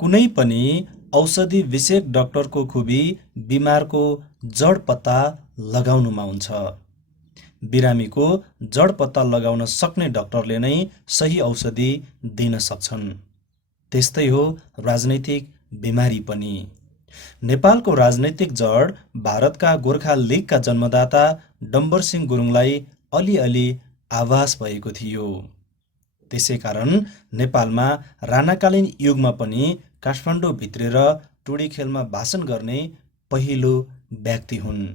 कुनै पनि औषधि विशेष डाक्टरको खुबी बिमारको जड पत्ता लगाउनुमा हुन्छ। बिरामीको जड पत्ता लगाउन सक्ने डाक्टरले नै सही औषधि दिन सक्छन्। त्यस्तै हो राजनैतिक बिमारी पनि। नेपालको राजनैतिक जड भारतका गोर्खा लिगका जन्मदाता डम्बरसिंह गुरुङलाई अलिअलि आभास भएको थियो। त्यसैकारण नेपालमा राणाकालीन युगमा पनि काठमाडौँ भित्रेर टुडी खेलमा भाषण गर्ने पहिलो व्यक्ति हुन्।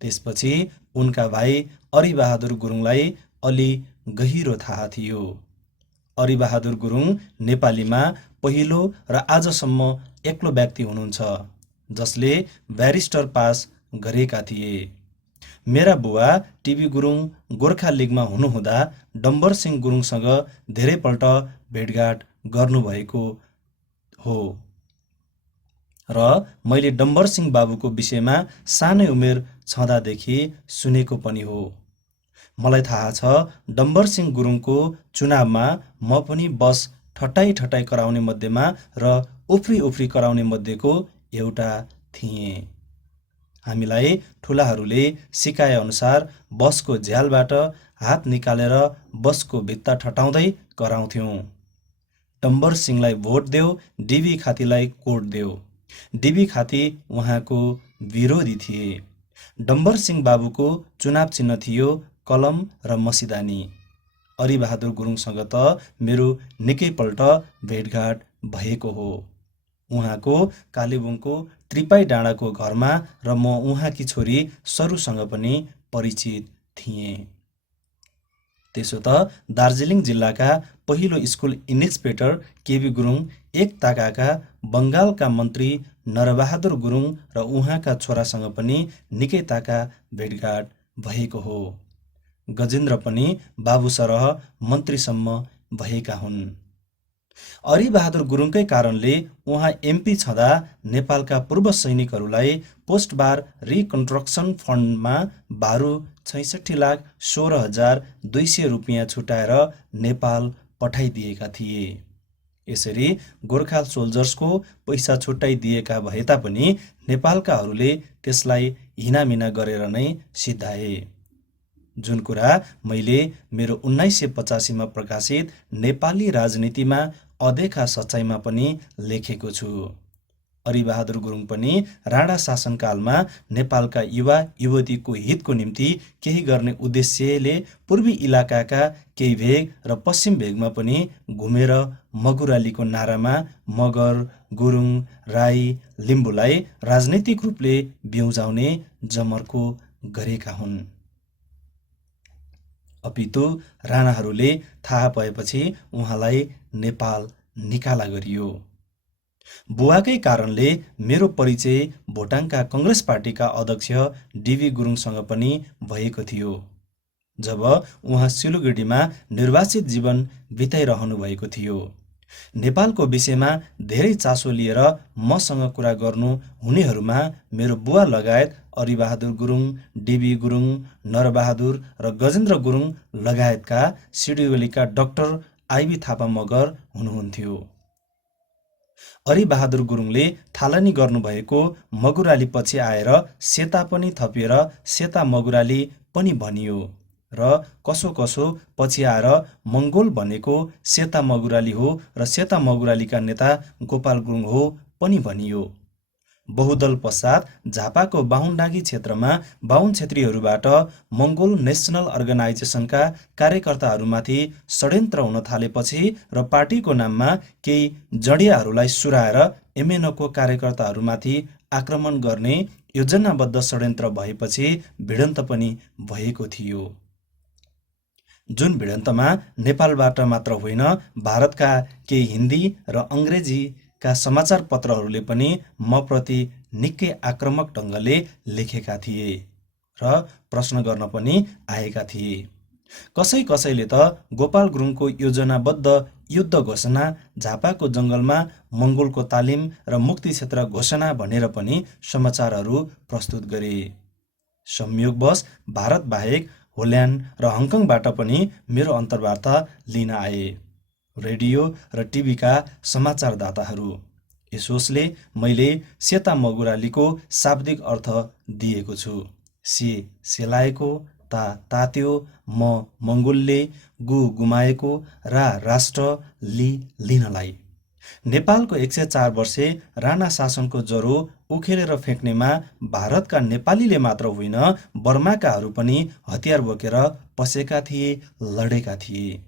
त्यसपछि उनका भाइ अरिबहादुर गुरुङलाई अलि गहिरो थाहा थियो। अरिबहादुर गुरुङ नेपालीमा पहिलो र आजसम्म एक्लो व्यक्ति हुनुहुन्छ जसले ब्यारिस्टर पास गरेका थिए। मेरा बुवा टिबी गुरुङ गोर्खा लिगमा हुनुहुँदा डम्बरसिंह गुरुङसँग धेरैपल्ट भेटघाट गर्नुभएको हो र मैले डम्बरसिंह बाबुको विषयमा सानै उमेर छँदादेखि सुनेको पनि हो। मलाई थाहा छ डम्बरसिंह गुरुङको चुनावमा म पनि बस ठट्टाइ कराउने मध्येमा र उफ्री कराउने मध्येको एउटा थिएँ। हामीलाई ठुलाहरूले सिकाए अनुसार बसको झ्यालबाट हात निकालेर बसको भित्ता ठटाउँदै कराउँथ्यौँ। डम्बरसिंहलाई भोट देऊ, डिबी खातीलाई कोट देऊ। डिबी खाती उहाँको विरोधी थिए। डम्बरसिंह बाबुको चुनाव चिन्ह थियो कलम र मसिदानी। अरिबहादुर गुरुङसँग त मेरो निकैपल्ट भेटघाट भएको हो। उहाँको कालेबुङको त्रिपाई डाँडाको घरमा र म उहाँकी छोरी सरुसँग पनि परिचित थिएँ। त्यसो त दार्जिलिङ जिल्लाका पहिलो स्कुल इन्सपेक्टर केबी गुरुङ एक ताकाका बङ्गालका मन्त्री नरबहादुर गुरुङ र उहाँका छोरासँग पनि निकै ताका भेटघाट भएको हो। गजेन्द्र पनि बाबु सरह मन्त्रीसम्म भएका हुन्। अरिबहादुर गुरुङकै कारणले उहाँ एमपी छँदा नेपालका पूर्व सैनिकहरूलाई पोस्टबार रिकन्स्ट्रक्सन फन्डमा बारु 66,16,200 रुपियाँ छुटाएर नेपाल पठाइदिएका थिए। यसरी गोर्खा सोल्जर्सको पैसा छुट्याइदिएका भए तापनि नेपालकाहरूले त्यसलाई हिनामिना गरेर नै सिद्धाए। जुन कुरा मैले मेरो 1985मा प्रकाशित नेपाली राजनीतिमा अदेखा सच्चाइमा पनि लेखेको छु। अरिबहादुर गुरुङ पनि राणा शासनकालमा नेपालका युवा युवतीको हितको निम्ति केही गर्ने उद्देश्यले पूर्वी इलाकाका केही भेग र पश्चिम भेगमा पनि घुमेर मगुरालीको नारामा मगर, गुरुङ, राई, लिम्बूलाई राजनैतिक रूपले ब्युझाउने जमर्को गरेका हुन्। अपितु राणाहरूले थाहा पाएपछि उहाँलाई नेपाल निकाला गरियो। बुवाकै कारणले मेरो परिचय भोटाङका कङ्ग्रेस पार्टीका अध्यक्ष डिबी गुरुङसँग पनि भएको थियो। जब उहाँ सिलगढीमा निर्वासित जीवन बिताइरहनु भएको थियो। नेपालको विषयमा धेरै चासो लिएर मसँग कुरा गर्नु हुनेहरूमा मेरो बुवा लगायत अरिबहादुर गुरुङ, डिबी गुरुङ, नरबहादुर र गजेन्द्र गुरुङ लगायतका सिडिओलीका डाक्टर आइबी थापा मगर हुनुहुन्थ्यो। अरिबहादुर गुरुङले थालनी गर्नुभएको मगुराली पछि आएर सेता पनि थपिएर सेता मगुराली पनि भनियो र कसो पछि आएर मङ्गोल भनेको सेता मगुराली हो र सेता मगुरालीका नेता गोपाल गुरुङ हो पनि भनियो। बहुदल पश्चात झापाको बाहुनडाँगी क्षेत्रमा बाहुन क्षेत्रीहरूबाट मङ्गोल नेसनल अर्गनाइजेसनका कार्यकर्ताहरूमाथि षड्यन्त्र हुन थालेपछि र पार्टीको नाममा केही जडियाहरूलाई सुराएर एमएनओको कार्यकर्ताहरूमाथि आक्रमण गर्ने योजनाबद्ध षड्यन्त्र भएपछि भिडन्त पनि भएको थियो। जुन भिडन्तमा नेपालबाट मात्र होइन भारतका केही हिन्दी र अङ्ग्रेजीका समाचार पत्रहरूले पनि म प्रति निकै आक्रामक ढङ्गले लेखेका थिए र प्रश्न गर्न पनि आएका थिए। कसैले त गोपाल गुरुङको योजनाबद्ध युद्ध घोषणा झापाको जङ्गलमा मङ्गोलको तालिम र मुक्ति क्षेत्र घोषणा भनेर पनि समाचारहरू प्रस्तुत गरे। संयोगवश भारत बाहेक होल्यान्ड र हङकङबाट पनि मेरो अन्तर्वार्ता लिन आए। रेडियो र टिभीका समाचारदाताहरू। यस सोचले मैले सेता मगुरालीको शाब्दिक अर्थ दिएको छु। से सेलाएको, ता तात्यो, म मङ्गोलले, गु गुमाएको, रा राष्ट्र, लि लिनलाई। नेपालको 104 वर्षे राणा शासनको ज्वरो उखेलेर फ्याँक्नेमा भारतका नेपालीले मात्र होइन, बर्माकाहरू पनि हतियार बोकेर पसेका थिए, लडेका थिए।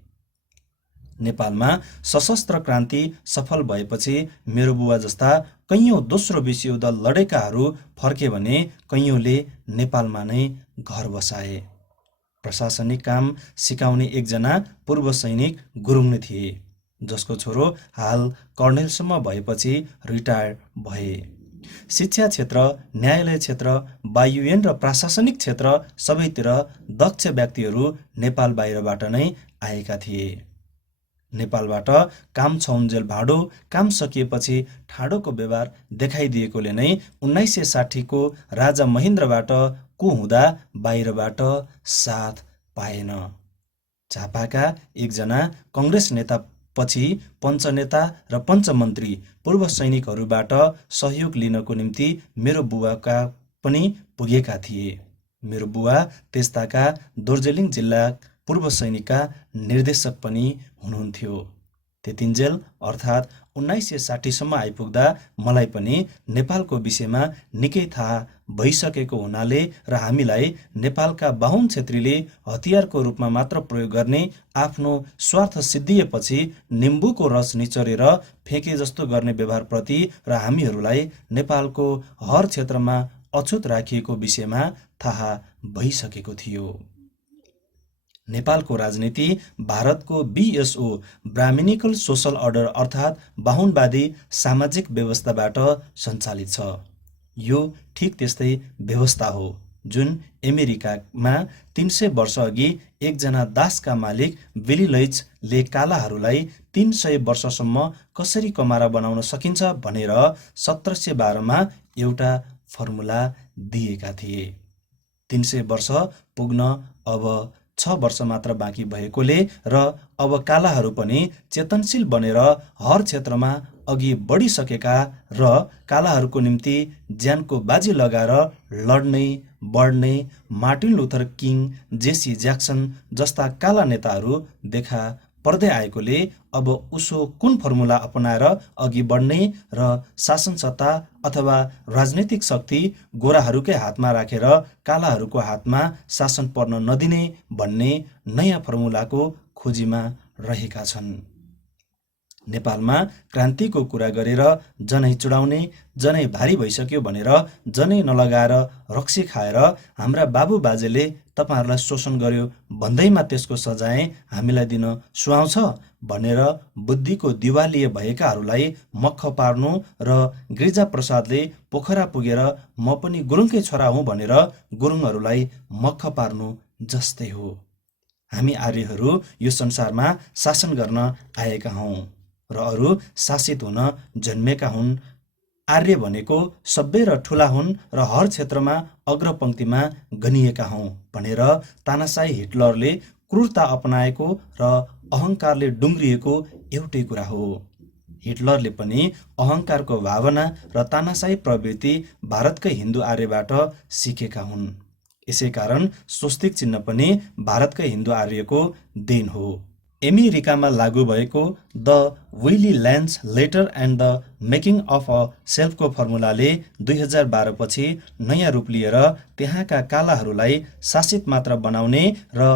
नेपालमा सशस्त्र क्रान्ति सफल भएपछि मेरो बुबा जस्ता कैयौँ दोस्रो विश्वयुद्ध लडेकाहरू फर्के भने कैयौँले नेपालमा नै घर बसाए। प्रशासनिक काम सिकाउने एकजना पूर्व सैनिक गुरुङ नै थिए, जसको छोरो हाल कर्णेलसम्म भएपछि रिटायर भए। शिक्षा क्षेत्र, न्यायालय क्षेत्र, वायुयान र प्रशासनिक क्षेत्र सबैतिर दक्ष व्यक्तिहरू नेपाल बाहिरबाट नै आएका थिए। नेपालबाट काम छौन्जेल भाँडो, काम सकिएपछि ठाडोको व्यवहार देखाइदिएकोले नै 1960 को राजा महेन्द्रबाट को हुँदा बाहिरबाट साथ पाएन। झापाका एकजना कङ्ग्रेस नेता पछि पञ्चनेता र पञ्चमन्त्री पूर्व सैनिकहरूबाट सहयोग लिनको निम्ति मेरो बुवाका पनि पुगेका थिए। मेरो बुवा तेस्ताका दोर्जेलिङ जिल्ला पूर्व सैनिकका निर्देशक पनि हुनुहुन्थ्यो। त्यतिन्जेल अर्थात् 1960 सम्म आइपुग्दा मलाई पनि नेपालको विषयमा निकै थाहा भइसकेको हुनाले र हामीलाई नेपालका बाहुन छेत्रीले हतियारको रूपमा मात्र प्रयोग गर्ने आफ्नो स्वार्थ सिद्धिएपछि निम्बुको रस निचोरेर फेके जस्तो गर्ने व्यवहारप्रति र हामीहरूलाई नेपालको हर क्षेत्रमा अछुत राखिएको विषयमा थाहा भइसकेको थियो। नेपालको राजनीति भारतको BSO ब्राह्मणिकल सोसल अर्डर अर्थात् बाहुनवादी सामाजिक व्यवस्थाबाट सञ्चालित छ। यो ठिक त्यस्तै व्यवस्था हो जुन अमेरिकामा 300 वर्ष अघि एकजना दासका मालिक विली लैचले कालाहरूलाई 300 वर्षसम्म कसरी कमारा बनाउन सकिन्छ भनेर 1712 मा एउटा फर्मुला दिएका थिए। 300 वर्ष पुग्न अब 6 वर्ष मात्र बाँकी भएकोले र अब कालाहरू पनि चेतनशील बनेर हर क्षेत्रमा अघि बढिसकेका र कालाहरूको निम्ति ज्यानको बाजी लगाएर लड्ने, बढ्ने Martin Luther King, Jesse Jackson जस्ता काला नेताहरू देखा पर्दै आएकोले अब उसो कुन फर्मुला अपनाएर अघि बढ्ने र शासन सत्ता अथवा राजनीतिक शक्ति गोराहरूकै हातमा राखेर कालाहरूको हातमा शासन पर्न नदिने भन्ने नयाँ फर्मुलाको खोजीमा रहेका छन्। नेपालमा क्रान्तिको कुरा गरेर जनै चुडाउने, जनै भारी भइसक्यो भनेर जनै नलगाएर रक्सी खाएर हाम्रा बाबुबाजेले तपाईँहरूलाई शोषण गर्यो भन्दैमा त्यसको सजाय हामीलाई दिन सुहाउँछ भनेर बुद्धिको दिवालिए भएकाहरूलाई मख पार्नु र गिरिजाप्रसादले पोखरा पुगेर म पनि गुरुङकै छोरा हुँ भनेर गुरुङहरूलाई मख पार्नु जस्तै हो। हामी आर्यहरू यो संसारमा शासन गर्न आएका हौँ र अरू शासित हुन जन्मेका हुन्। आर्य भनेको सभ्य र ठुला हुन् र हर क्षेत्रमा अग्रपङ्क्तिमा गनिएका हौँ भनेर तानाशाही हिटलरले क्रूरता अपनाएको र अहङ्कारले डुङ्ग्रिएको एउटै कुरा हो। हिटलरले पनि अहङ्कारको भावना र तानाशाही प्रवृत्ति भारतकै हिन्दू आर्यबाट सिकेका हुन्। यसै कारण स्वस्तिक चिन्ह पनि भारतकै हिन्दू आर्यको देन हो। अमेरिकामा लागू भएको the Willie Lynch letter and the making of a सेल्फको फर्मुलाले 2012 पछि नयाँ रूप लिएर त्यहाँका कालाहरूलाई शासित मात्र बनाउने र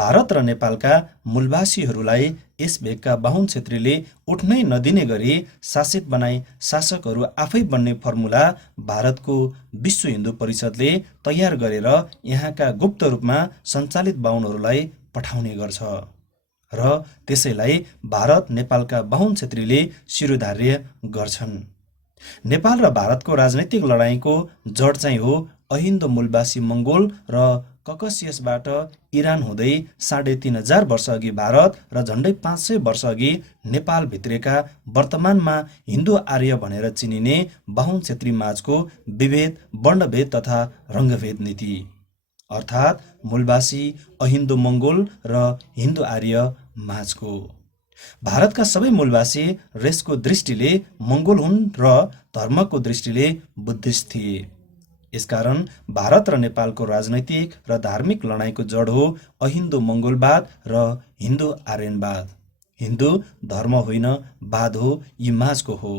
भारत र नेपालका मूलवासीहरूलाई यस भेगका बाहुन छेत्रीले उठ्नै नदिने गरी शासित बनाई शासकहरू आफै बन्ने फर्मुला भारतको विश्व हिन्दू परिषदले तयार गरेर यहाँका गुप्त रूपमा सञ्चालित बाहुनहरूलाई पठाउने गर्छ र त्यसैलाई भारत नेपालका बाहुन छेत्रीले शिरोधार्य गर्छन्। नेपाल र भारतको राजनैतिक लडाईँको जड चाहिँ हो अहिन्दू मूलवासी मङ्गोल र ककसियसबाट इरान हुँदै 3500 वर्ष अघि भारत र झन्डै 500 वर्ष अघि नेपाल भित्रेका वर्तमानमा हिन्दू आर्य भनेर चिनिने बाहुन छेत्री माझको विभेद, वर्णभेद तथा रङ्गभेद नीति अर्थात् मूलवासी, अहिन्दू मङ्गोल र हिन्दू आर्य माझको। भारतका सबै मूलवासी रेसको दृष्टिले मङ्गोल हुन् र धर्मको दृष्टिले बुद्धिस्ट थिए। यसकारण भारत र नेपालको राजनैतिक र धार्मिक लडाईँको जड हो अहिन्दू मङ्गोलवाद र हिन्दू आर्यनवाद। हिन्दू धर्म होइन, वाद हो, यी माझको हो।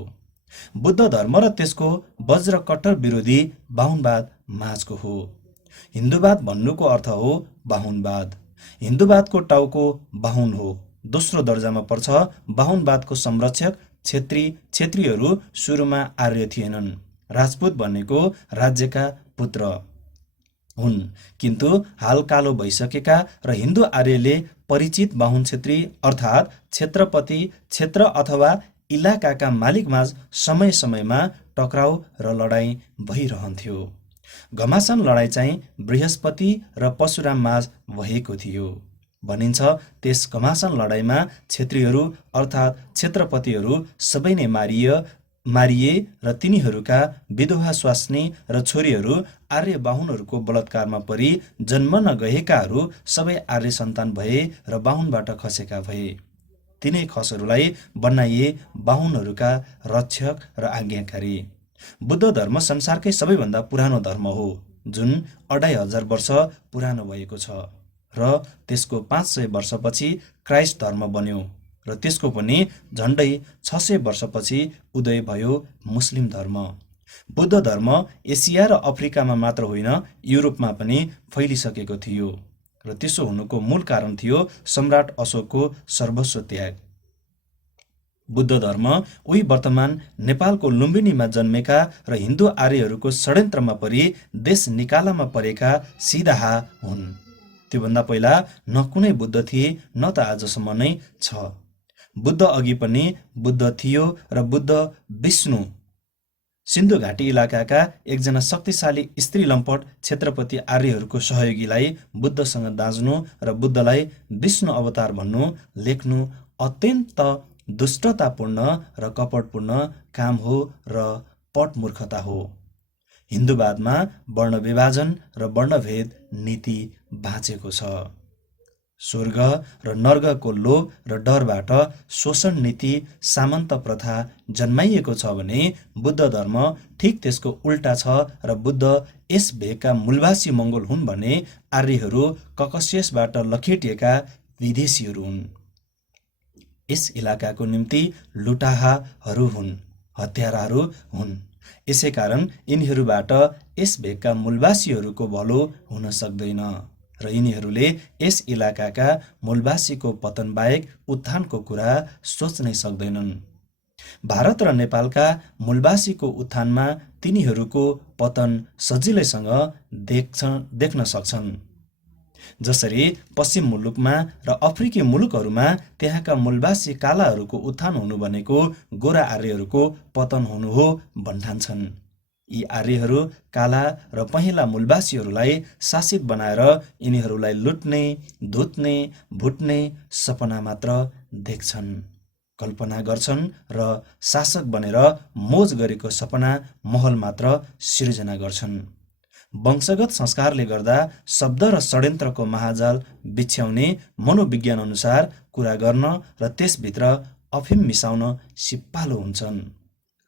बुद्ध धर्म र त्यसको वज्र कट्टर विरोधी बाहुनवाद माझको हो। हिन्दूवाद भन्नुको अर्थ हो बाहुनवाद। हिन्दूवादको टाउको बाहुन हो। दोस्रो दर्जामा पर्छ बाहुनवादको संरक्षक क्षेत्रीहरू सुरुमा आर्य थिएनन्। राजपूत भनेको राज्यका पुत्र हुन्, किन्तु हाल कालो भइसकेका र हिन्दू आर्यले परिचित बाहुन क्षेत्री अर्थात् क्षेत्रपति क्षेत्र अथवा इलाकाका मालिकमाझ समय समयमा टक्राउ र लडाईँ भइरहन्थ्यो। घमासान लडाईँ चाहिँ बृहस्पति र परशुराम माझ भएको थियो। भनिन्छ त्यस घमासान लडाईँमा क्षेत्रीहरू अर्थात् क्षेत्रपतिहरू सबै नै मारिए र तिनीहरूका विधवा स्वास्नी र छोरीहरू आर्य बाहुनहरूको बलात्कारमा परि जन्म नगएकाहरू सबै आर्य सन्तान भए र बाहुनबाट खसेका भए। तिनै खसहरूलाई बनाइए बाहुनहरूका रक्षक र आज्ञाकारी। बुद्ध धर्म संसारकै सबैभन्दा पुरानो धर्म हो, जुन 2500 वर्ष पुरानो भएको छ र त्यसको 500 वर्षपछि क्राइस्ट धर्म बन्यो र त्यसको पनि झन्डै 600 वर्षपछि उदय भयो मुस्लिम धर्म। बुद्ध धर्म एसिया र अफ्रिकामा मात्र होइन, युरोपमा पनि फैलिसकेको थियो र त्यसो हुनुको मूल कारण थियो सम्राट अशोकको सर्वस्व त्याग। बुद्ध धर्म उही वर्तमान नेपालको लुम्बिनीमा जन्मेका र हिन्दू आर्यहरूको षड्यन्त्रमा परि देश निकालामा परेका सिधाहा हुन्। त्योभन्दा पहिला न कुनै बुद्ध थिए न त आजसम्म नै छ। बुद्ध अघि पनि बुद्ध थियो र बुद्ध विष्णु सिन्धु घाटी इलाकाका एकजना शक्तिशाली स्त्री लम्पट क्षेत्रपति आर्यहरूको सहयोगीलाई बुद्धसँग दाँज्नु र बुद्धलाई विष्णु अवतार भन्नु लेख्नु अत्यन्त दुष्टतापूर्ण र कपटपूर्ण काम हो र पटमूर्खता हो। हिन्दूवादमा वर्ण विभाजन र वर्णभेद नीति बाँचेको छ। स्वर्ग र नर्कको लोभ र डरबाट शोषण नीति सामन्त प्रथा जन्माइएको छ भने बुद्ध धर्म ठिक त्यसको उल्टा छ र बुद्ध यस भेगका मूलवासी मङ्गोल हुन् भने आर्यहरू ककसियसबाट लखेटिएका विदेशीहरू हुन्। यस इलाकाको निम्ति लुटाहाहरू हुन्, हत्याराहरू हुन्। यसै कारण यिनीहरूबाट यस भेगका मूलवासीहरूको भलो हुन सक्दैन र यिनीहरूले यस इलाकाका मूलवासीको पतन बाहेक उत्थानको कुरा सोच्नै सक्दैनन्। भारत र नेपालका मूलवासीको उत्थानमा तिनीहरूको पतन सजिलैसँग देख्न सक्छन्। जसरी पश्चिम मुलुकमा र अफ्रिकी मुलुकहरूमा त्यहाँका मूलवासी कालाहरूको उत्थान हुनु भनेको गोरा आर्यहरूको पतन हुनु हो भन्ठान्छन्। यी आर्यहरू काला र पहेँला मूलवासीहरूलाई शासित बनाएर यिनीहरूलाई लुट्ने, धुत्ने, भुट्ने सपना मात्र देख्छन्, कल्पना गर्छन् र शासक बनेर मोज गरेको सपना महल मात्र सिर्जना गर्छन्। वंशगत संस्कारले गर्दा शब्द र षड्यन्त्रको महाजाल बिछ्याउने मनोविज्ञान अनुसार कुरा गर्न र त्यसभित्र अफिम मिसाउन सिपालु हुन्छन्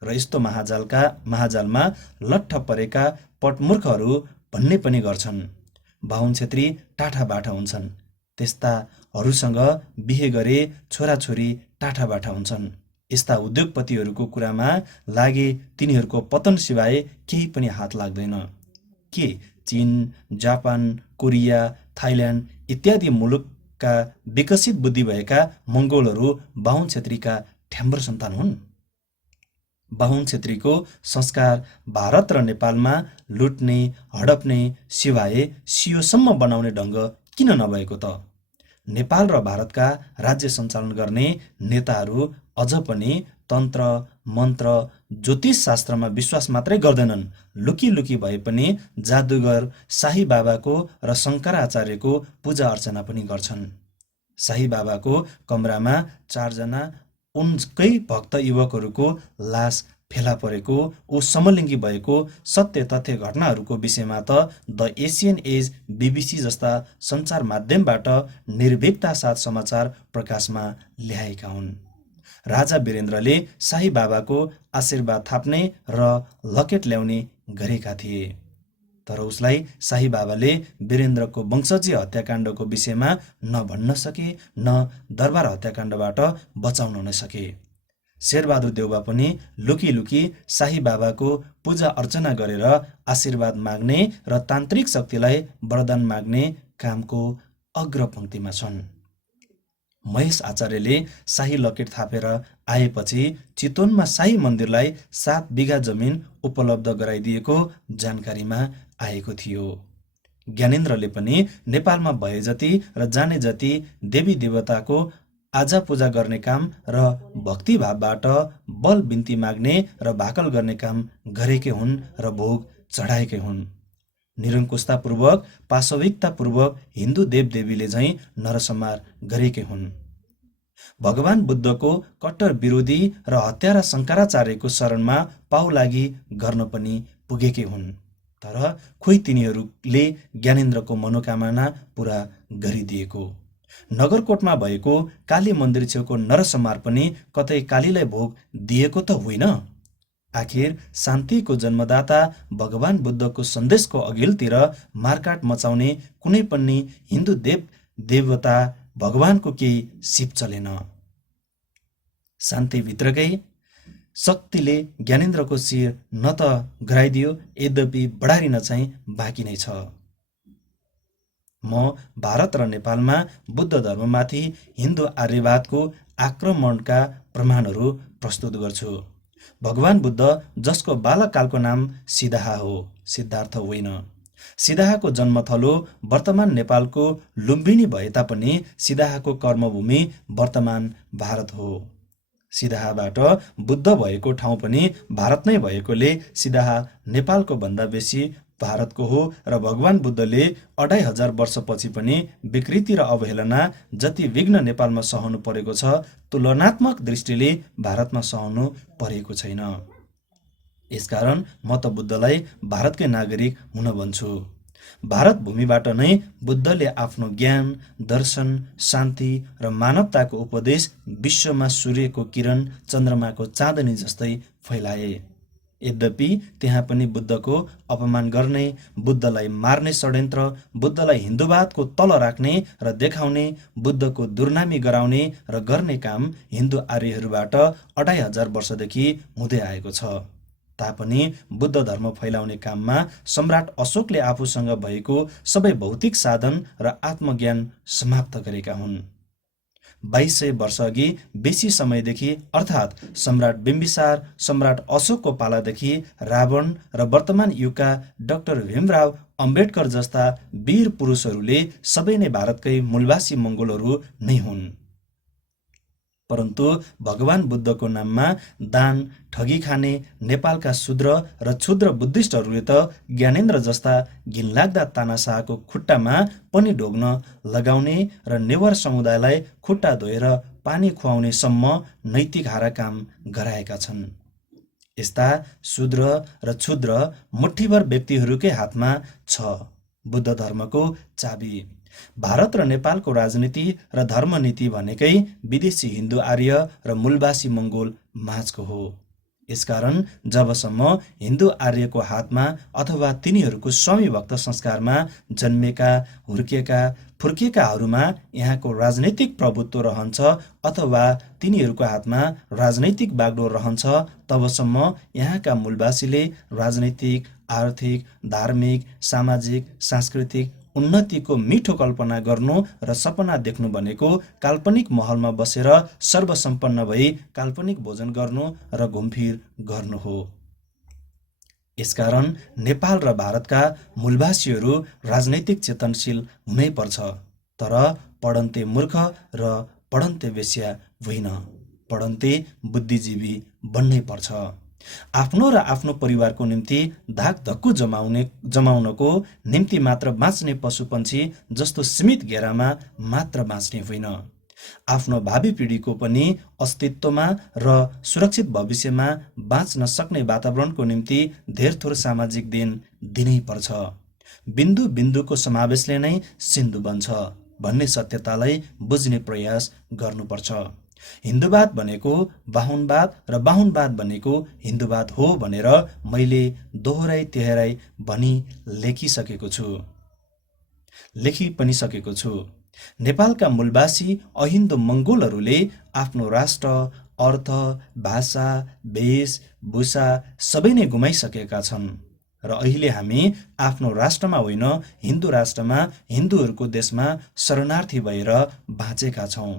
र यस्तो महाजालमा लट्ठ परेका पटमूर्खहरू भन्ने पनि गर्छन्। बाहुन क्षेत्री टाठाबाठा हुन्छन्, त्यस्ताहरूसँग बिहे गरे छोराछोरी टाठाबाठा हुन्छन्। यस्ता उद्योगपतिहरूको कुरामा लागे तिनीहरूको पतन सिवाय केही पनि हात लाग्दैन। के चीन, जापान, कोरिया, थाइल्यान्ड इत्यादि मुलुकका विकसित बुद्धि भएका मङ्गोलहरू बाहुन क्षेत्रीका ठ्याम्बर सन्तान हुन्? बाहुन क्षेत्रीको संस्कार भारत र नेपालमा लुट्ने, हडप्ने सिवाय सियोसम्म बनाउने ढङ्ग किन नभएको त? नेपाल र भारतका राज्य सञ्चालन गर्ने नेताहरू अझ पनि तन्त्र, मन्त्र, ज्योतिष शास्त्रमा विश्वास मात्रै गर्दैनन्, लुकी लुकी भए पनि जादुगर शाही बाबाको र शङ्कराचार्यको पूजा अर्चना पनि गर्छन्। शाही बाबाको कमरामा 4 जना उनकै भक्त युवकहरूको लास फेला परेको, ऊ समलिङ्गी भएको सत्य तथ्य घटनाहरूको विषयमा त द एसियन एज, BBC जस्ता सञ्चार माध्यमबाट निर्भीकता साथ समाचार प्रकाशमा ल्याएका हुन्। राजा वीरेन्द्रले शाही बाबाको आशीर्वाद थाप्ने र लकेट ल्याउने गरेका थिए, तर उसलाई शाही बाबाले वीरेन्द्रको वंशजीय हत्याकाण्डको विषयमा न भन्न सके, न दरबार हत्याकाण्डबाट बचाउन नै सके। शेरबहादुर देउबा पनि लुकी लुकी शाही बाबाको पूजा अर्चना गरेर आशीर्वाद माग्ने र तान्त्रिक शक्तिलाई वरदान माग्ने कामको अग्रपङ्क्तिमा छन्। महेश आचार्यले शाही लकेट थापेर आएपछि चितवनमा शाही मन्दिरलाई 7 बिघा जमिन उपलब्ध गराइदिएको जानकारीमा आएको थियो। ज्ञानेन्द्रले पनि नेपालमा भए जति र जाने जति देवी देवताको आजा पूजा गर्ने काम र भक्तिभावबाट बल बिन्ती माग्ने र भाकल गर्ने काम गरेकै हुन् र भोग चढाएकै हुन्। निरङ्कुशतापूर्वक पाशविकतापूर्वक हिन्दू देवदेवीले झैँ नरसंहार गरेकै हुन्। भगवान बुद्धको कट्टर विरोधी र हत्यारा शङ्कराचार्यको शरणमा पाउलागी गर्न पनि पुगेकै हुन्, तर खोइ तिनीहरूले ज्ञानेन्द्रको मनोकामना पुरा गरिदिएको। नगरकोटमा भएको काली मन्दिर छेउको नरसंहार पनि कतै कालीलाई भोग दिएको त होइन। आखिर शान्तिको जन्मदाता भगवान बुद्धको सन्देशको अघिल्तिर मारकाट मचाउने कुनै पनि हिन्दू देव देवता भगवानको केही सिप चलेन। शान्तिभित्रकै शक्तिले ज्ञानेन्द्रको शिर न त गराइदियो, यद्यपि बढारिन चाहिँ बाँकी नै छ। म भारत र नेपालमा बुद्ध धर्ममाथि हिन्दू आर्यवादको आक्रमणका प्रमाणहरू प्रस्तुत गर्छु। भगवान बुद्ध, जसको बालकालको नाम सिदाहा हो, सिद्धार्थ होइन। सिदाहाको जन्मथलो वर्तमान नेपालको लुम्बिनी भए तापनि सिदाहाको कर्मभूमि वर्तमान भारत हो। सिदाहाबाट बुद्ध भएको ठाउँ पनि भारत नै भएकोले सिदाहा नेपालको भन्दा बेसी भारतको हो र भगवान बुद्धले 2500 वर्षपछि पनि विकृति र अवहेलना जति विघ्न नेपालमा सहनु परेको छ, तुलनात्मक दृष्टिले भारतमा सहनु परेको छैन। यसकारण म त बुद्धलाई भारतकै नागरिक हुन भन्छु। भारत भूमिबाट नै बुद्धले आफ्नो ज्ञान, दर्शन, शान्ति र मानवताको उपदेश विश्वमा सूर्यको किरण, चन्द्रमाको चाँदनी जस्तै फैलाए। यद्यपि त्यहाँ पनि बुद्धको अपमान गर्ने, बुद्धलाई मार्ने षड्यन्त्र, बुद्धलाई हिन्दूवादको तल राख्ने र देखाउने, बुद्धको दुर्नामी गराउने र गर्ने काम हिन्दू आर्यहरूबाट 2500 वर्षदेखि हुँदै आएको छ। तापनि बुद्ध धर्म फैलाउने काममा सम्राट अशोकले आफूसँग भएको सबै भौतिक साधन र आत्मज्ञान समाप्त गरेका हुन्। 2200 वर्षअघि बेसी समयदेखि, अर्थात् सम्राट बिम्बिसार, सम्राट अशोकको पालादेखि रावण र वर्तमान युगका डाक्टर भीमराव अम्बेडकर जस्ता वीर पुरुषहरूले सबै नै भारतकै मूलवासी मङ्गोलहरू नै हुन्। परन्तु भगवान बुद्धको नाममा दान ठगी खाने नेपालका शूद्र र क्षुद्र बुद्धिस्टहरूले त ज्ञानेन्द्र जस्ता घिनलाग्दा तानाशाहको खुट्टामा पनि ढोग्न लगाउने र नेवार समुदायलाई खुट्टा धोएर पानी खुवाउने सम्म नैतिक हारा काम गराएका छन्। यस्ता शूद्र र क्षुद्र मुठ्ठीभर व्यक्तिहरूकै हातमा छ बुद्ध धर्मको चाबी। भारत र नेपालको राजनीति र धर्मनीति भनेकै विदेशी हिन्दू आर्य र मूलवासी मङ्गोल माझको हो। यसकारण जबसम्म हिन्दू आर्यको हातमा अथवा तिनीहरूको स्वामीभक्त संस्कारमा जन्मेका, हुर्किएका, फुर्किएकाहरूमा यहाँको राजनैतिक प्रभुत्व रहन्छ अथवा तिनीहरूको हातमा राजनैतिक बागडोर रहन्छ, तबसम्म यहाँका मूलवासीले राजनैतिक, आर्थिक, धार्मिक, सामाजिक, सांस्कृतिक उन्नतिको मिठो कल्पना गर्नु र सपना देख्नु भनेको काल्पनिक महलमा बसेर सर्वसम्पन्न भई काल्पनिक भोजन गर्नु र घुमफिर गर्नु हो। यसकारण नेपाल र भारतका मूलवासीहरू राजनैतिक चेतनशील हुनै पर्छ, तर पढन्ते मूर्ख र पढन्ते वेश्या होइन, पढन्ते बुद्धिजीवी बन्नै पर्छ। आफ्नो र आफ्नो परिवारको निम्ति धाक धक्कु जमाउनको निम्ति मात्र बाँच्ने पशुपन्छी जस्तो सीमित घेरामा मात्र बाँच्ने होइन। आफ्नो भावी पिँढीको पनि अस्तित्वमा र सुरक्षित भविष्यमा बाँच्न सक्ने वातावरणको निम्ति धेर थोर सामाजिक देन दिनै पर्छ। बिन्दु बिन्दुको समावेशले नै सिन्धु बन्छ भन्ने सत्यतालाई बुझ्ने प्रयास गर्नुपर्छ। हिन्दूवाद भनेको बाहुनवाद र बाहुनवाद भनेको हिन्दूवाद हो भनेर मैले दोहोऱ्याइ तेह्राइ भनी लेखी पनि सकेको छु। नेपालका मूलवासी अहिन्दू मंगोलहरूले आफ्नो राष्ट्र, अर्थ, भाषा, वेश, भूषा सबै नै गुमाइसकेका छन् र अहिले हामी आफ्नो राष्ट्रमा होइन हिन्दू राष्ट्रमा, हिन्दूहरूको देशमा शरणार्थी भएर बाँचेका छौँ।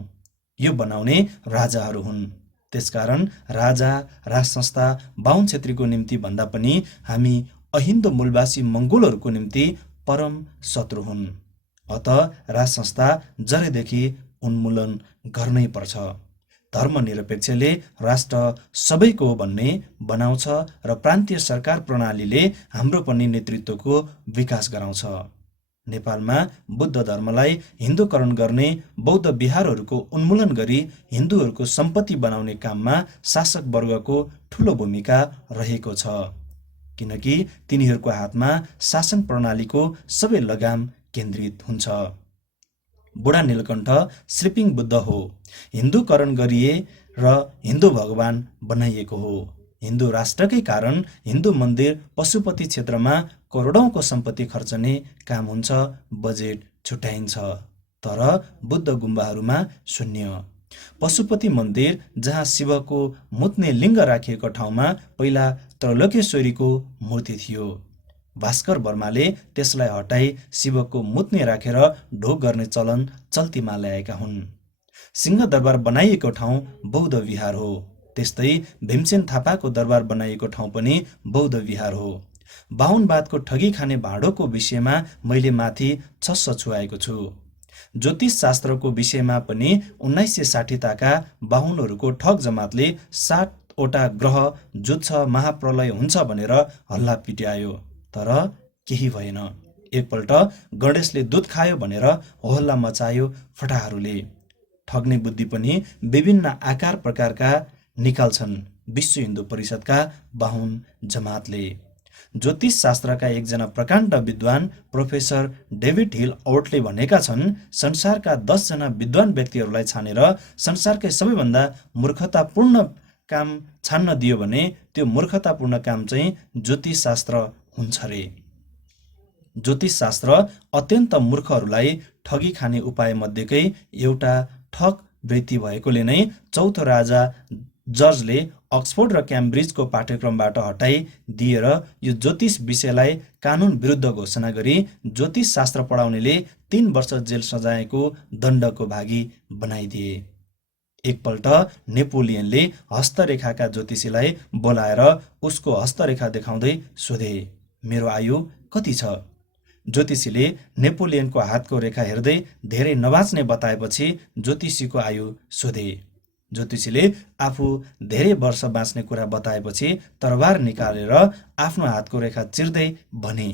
यो बनाउने राजाहरू हुन्। त्यसकारण राजा, राजसंस्था, बाहुन छेत्रीको निम्ति भन्दा पनि हामी अहिन्दू मूलवासी मंगोलहरूको निम्ति परम शत्रु हुन्। अत राजसंस्था जरेदेखि उन्मूलन गर्नै पर्छ। धर्मनिरपेक्षले राष्ट्र सबैको भन्ने बनाउँछ र प्रान्तीय सरकार प्रणालीले हाम्रो पनि नेतृत्वको विकास गराउँछ। नेपालमा बुद्ध धर्मलाई हिन्दूकरण गर्ने बौद्ध विहारहरूको उन्मूलन गरी हिन्दूहरूको सम्पत्ति बनाउने काममा शासक वर्गको ठूलो भूमिका रहेको छ, किनकि तिनीहरूको हातमा शासन प्रणालीको सबै लगाम केन्द्रित हुन्छ। बुढा नीलकण्ठ स्लिपिङ बुद्ध हो। हिन्दूकरण गरिए र हिन्दू भगवान बनाइएको हो। हिन्दू राष्ट्रकै कारण हिन्दू मन्दिर पशुपति क्षेत्रमा करोडौंको सम्पत्ति खर्चने काम हुन्छ, बजेट छुट्याइन्छ। तर बुद्ध गुम्बाहरूमा शून्य। पशुपति मन्दिर जहाँ शिवको मुत्ने लिङ्ग राखिएको ठाउँमा पहिला त्रैलोकेश्वरीको मूर्ति थियो। भास्कर वर्माले त्यसलाई हटाई शिवको मुत्ने राखेर ढोग गर्ने चलन चल्तीमा ल्याएका हुन्। सिंहदरबार बनाइएको ठाउँ बौद्ध विहार हो। त्यस्तै भीमसेन थापाको दरबार बनाइएको ठाउँ पनि बौद्ध विहार हो। बाहुनवादको ठगी खाने भाँडोको विषयमा मैले माथि छस्स छुवाएको छु। ज्योतिष शास्त्रको विषयमा पनि 1960 ताका बाहुनहरूको ठग जमातले 7वटा ग्रह जुत्छ, महाप्रलय हुन्छ भनेर हल्ला पिट्यायो, तर केही भएन। एकपल्ट गणेशले दुध खायो भनेर होहल्ला मचायो फटाहरूले। ठग्ने बुद्धि पनि विभिन्न आकार प्रकारका निकाल्छन् विश्व हिन्दू परिषदका बाहुन जमातले। ज्योतिष शास्त्रका एकजना प्रकाण्ड विद्वान प्रोफेसर डेभिड हिल और्टले भनेका छन्, संसारका 10 जना विद्वान व्यक्तिहरूलाई छानेर संसारकै सबैभन्दा मूर्खतापूर्ण काम छान्न दियो भने त्यो मूर्खतापूर्ण काम चाहिँ ज्योतिष शास्त्र हुन्छ रे। ज्योतिष शास्त्र अत्यन्त मूर्खहरूलाई ठगी खाने उपाय मध्येकै एउटा ठग वृत्ति भएकोले नै चौथो राजा जर्जले अक्सफोर्ड र क्याम्ब्रिजको पाठ्यक्रमबाट हटाई दिएर यो ज्योतिष विषयलाई कानुन विरुद्ध घोषणा गरी ज्योतिष शास्त्र पढाउनेले 3 वर्ष जेल सजायको दण्डको भागी बनाइदिए। एकपल्ट नेपोलियनले हस्तरेखाका ज्योतिषीलाई बोलाएर उसको हस्तरेखा देखाउँदै सोधे, मेरो आयु कति छ? ज्योतिषीले नेपोलियनको हातको रेखा हेर्दै धेरै नबाच्ने बताएपछि ज्योतिषीको आयु सोधे। ज्योतिषीले आफू धेरै वर्ष बाँच्ने कुरा बताएपछि तरबार निकालेर आफ्नो हातको रेखा चिर्दै भने,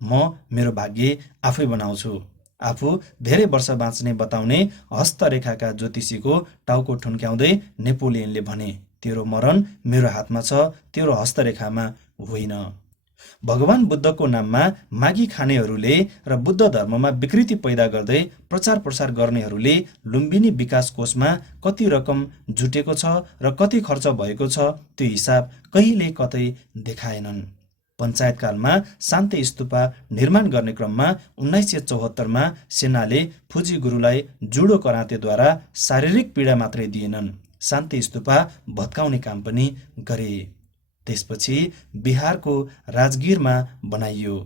म मेरो भाग्य आफै बनाउँछु। आफू धेरै वर्ष बाँच्ने बताउने हस्तरेखाका ज्योतिषीको टाउको ठुन्क्याउँदै नेपोलियनले भने, तेरो मरण मेरो हातमा छ, तेरो हस्तरेखामा होइन। भगवान बुद्धको नाममा मागी खानेहरूले र बुद्ध धर्ममा विकृति पैदा गर्दै प्रचार प्रसार गर्नेहरूले लुम्बिनी विकास कोषमा कति रकम जुटेको छ र कति खर्च भएको छ त्यो हिसाब कहिले कतै देखाएनन्। पञ्चायतकालमा शान्ति स्तूपा निर्माण गर्ने क्रममा 1974मा सेनाले फुजी गुरुलाई जुडो करातेद्वारा शारीरिक पीडा मात्रै दिएनन्, शान्ति स्तूपा भत्काउने काम पनि गरे। त्यसपछि बिहारको राजगिरमा बनाइयो।